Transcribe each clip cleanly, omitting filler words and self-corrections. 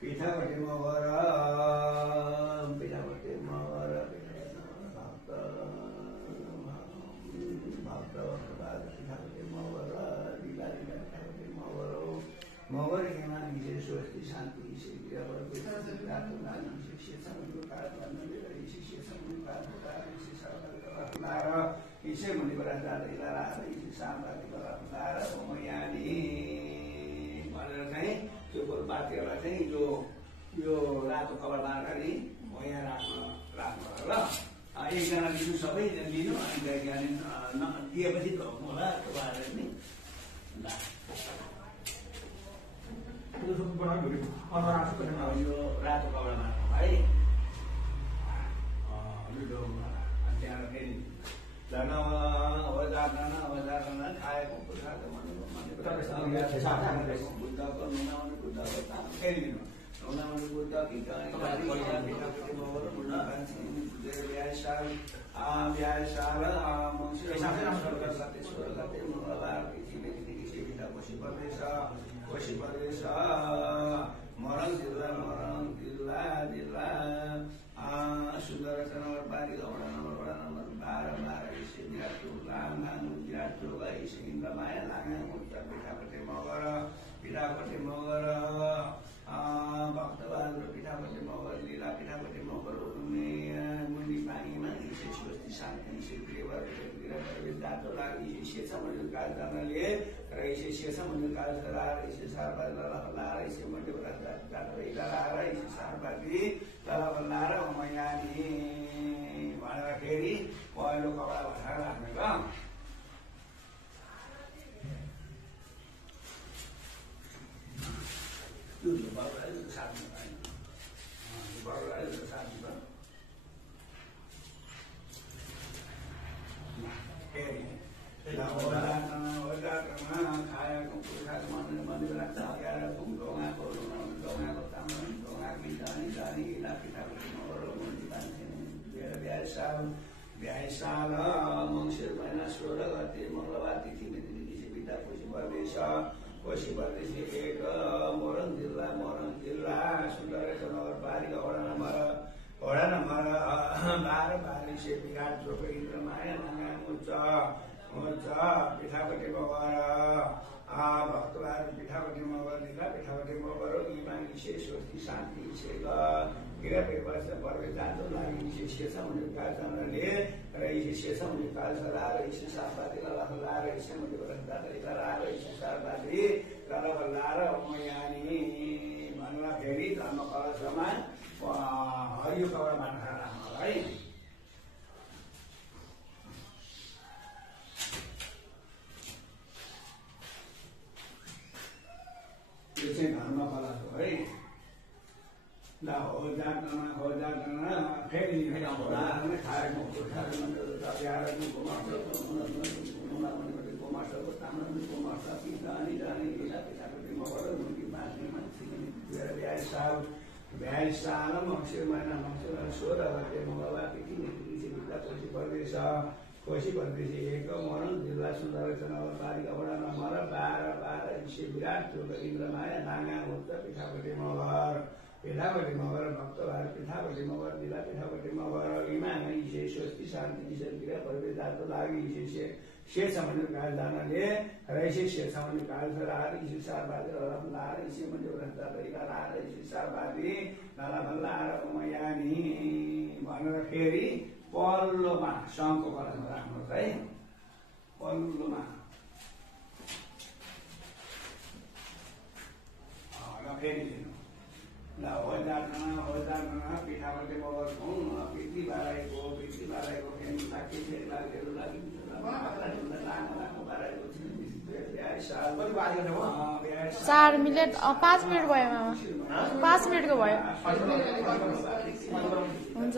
पिठापट्टि मगर पिठापट्टि मगर भक्त भक्त पिठापट्टि मगर लीला लीला पिठापट्टि मगर मगर हेमा निजे स्वस्ति शान्ति इसे मुनिबाट जाँदा इसे सामबादी गराएर ओमयानी भनेर चाहिँ त्यो बातीहरूलाई चाहिँ यो रातो कपडा अगाडि यहाँ राख्नु ल एकजना लिनु सबै लिनु अनि दिएपछि होला तपाईँहरूले नि यो रातो कपडामा है त्यहाँ फेरि खाएको बुद्धको नुनाउने बुद्धको फेरि दिनु नुनाउने बुद्ध कोशी प्रदेश मरङ जिल्ला जिल्ला सुन्दरता नम्बर 12 वडा नम्बर 12 इसे विराटो लाङाङ विराटो इसे इन्द्रमाया लाङाङ उत्तर पिठापट्टि मगर भक्तबहादुर पिठापट्टि मगर लीला पिठापट्टि मगर मुनि पानीमा इसे स्वस्ति शान्ति इसे प्रियवर जातो लागि इसे समझ काल गर्नाले र इसे समझ काल गराएर इसे सारबाद लाएर इसे मध्य जातो लाएर इसे सारबादी लाएर मयानी भनेर फेरि पहिलो कपडा भनेर राख्ने ल साल मङ्सिर महिना 16 गते मंगलबार तिथि पिता कोशी प्रदेश 1 मोरङ जिल्ला सुन्दरेश्वर नगरपालिका वडा नम्बर 12 से विराट चोक इन्द्रमाया नागा उच्च पिठापट्टि मगर भक्तबहादुर पिठापट्टि मगर लीला पिठापट्टि मगर इमानी से स्वस्ति शान्ति से प्रवेश जाँदो लागि शेष हुने कार्यक्रमले र शेष हुने कार्य लाएर इसे सारबादी लाएर इसे लाएर इसे सारबादी लाएर मयानी भनेर फेरि धर्म कलशमा हरियो कपडा बाँधेर राख्नु है यो चाहिँ धर्म कलश हो है ल हो जातना फेरि खाएको गोमासको तामाको गोमासा पितानी जाने लीला पितापट्टि मगर मुर्गी बाँच्नेमा भ्याइ साल मङ्सिर महिना 16 गते मंगलबार तिथि कोशी प्रदेश 1 मोरङ जिल्ला सुन्दरेश्वर नगरपालिका वडा नम्बर 12 इसे विराट चोक इन्द्रमाया नागा उत्तर पिठापट्टि मगर भक्तबहादुर पिठापट्टि मगर लीला पिठापट्टि मगर इमाम इसे स्वस्ति शान्ति इसे क्रिया प्रवेश जातो लागि इसे शेष सामान्य काल जानाले र इसे शेष सामान्य काल गराएर इसे सारबादी लाएर इसे मध्य लाएर इसे सारबादी लाएर मयानी भनेर फेरि पल्लोमा शङ्खको कलशमा राख्नुहोस् है पल्लोमा फेरि लिनु ल हो जातना पिठापट्टि मगर पितृ बाराइको फेरि लागेको लागि 4 मिनट 5 मिनट भयो मामा 5 मिनटको भयो हुन्छ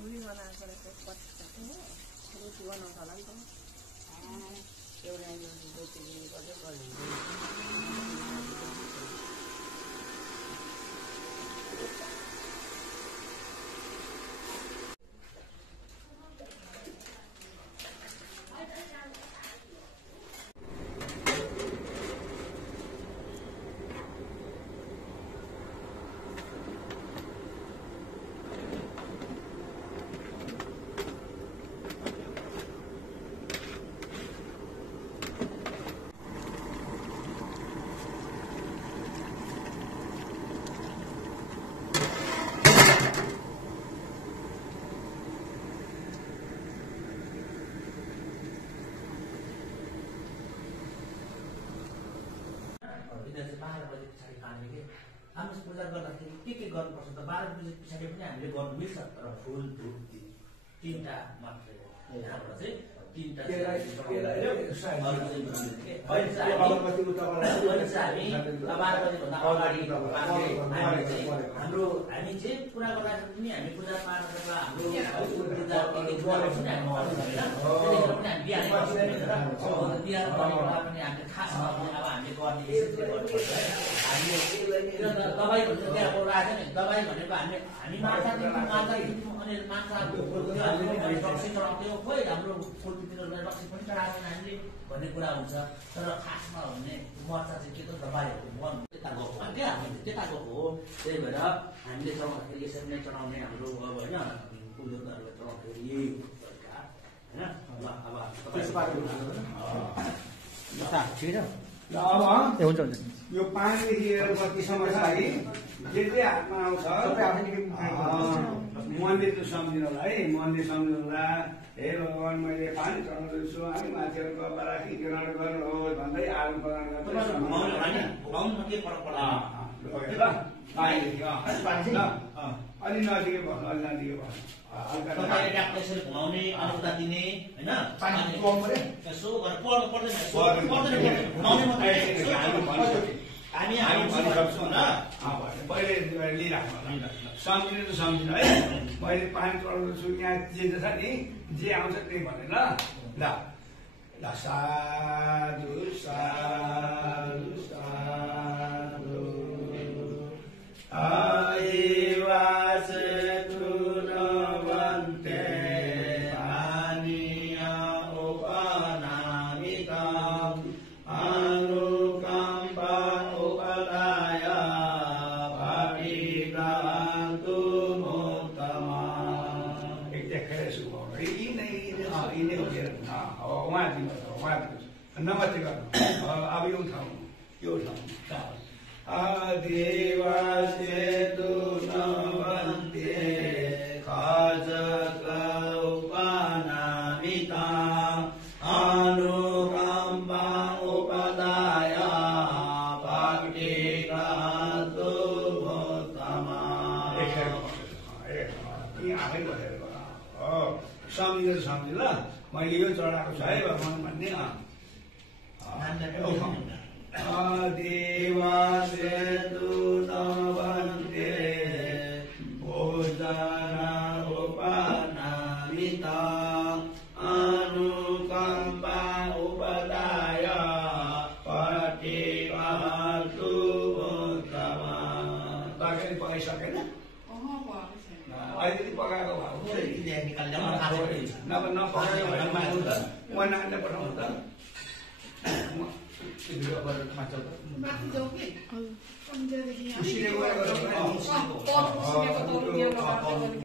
छोरी बनाएको रहेछ 25 रोटी बनाउँछ होला नि त एउटा रोटी गर्दै चाहिँ 12 बजे पछाडि पानी के हाम्रो पूजा गर्दाखेरि के गर्नुपर्छ त 12 बजे पछाडि पनि हामीले गर्नु मिल्छ तर फुल धूप तीनटा मात्रै हो यहाँबाट चाहिँ तीनटा हामी चाहिँ पुरा गर्दाखेरि पनि हामी पूजा पाठ गरेर हाम्रो खास अब हामीले गर्ने दबाई भन्छ त्यहाँ अब राख्छ नि दबाई भनेको हामी माछा अनि माछा रक्सी चढाउँथ्यो खोइ हाम्रो फुलतिर रक्सी पनि चढाएको हामीले भन्ने कुरा हुन्छ तर खासमा भने मर्चा चाहिँ के त दबाईहरू त्यता गएको क्या हामीले त्यता गएको हो त्यही भएर हामीले चढाउँदाखेरि यसरी नै चढाउने हाम्रो अब होइन कुलदेवताहरूलाई चढाउँदाखेरि यही तरिका होइन ल अब हुन्छ यो पानीदेखि लिएर बत्तीसम्म छ है जे जे हातमा आउँछ मन्दिर त सम्झिनुलाई है मन्दिर सम्झिनुलाई हे भगवान् मैले पानी चढाउँदैछु है मान्छेहरू गब्बा राखी ग्रहण गर्नुहोस् भन्दै आदान प्रदान गर्दै अलि नजिकै भन्नु अलि नजिकै भन्नु घुमाउने अनुमति दिने पहिले लिइराख्नु सम्झिनु त सम्झिनु है मैले पानी चढाउँदैछु यहाँ जे छ नि जे आउँछ त्यही भनेर ल साधु साधु साधु आइवास नमस्ते गर्नु अब यो ठाउँ देवासेतु नवन्ते खाजकौपनामिका अनुकम्पा उपदाय भक्तिकान्तु भोत्तमा सम्झिनु ल मैले यो चढाएको छु है भगवान् भन्ने देवासेतु नवन्ते भोजना उपनामिता अनुकम्पा उपदाय पटिवातु भोत्तमा तर्कारी पकाइसकेन अहिले पकाएको भएको नपकाएको म नानीले पठाउनु त माथि जाऊ कि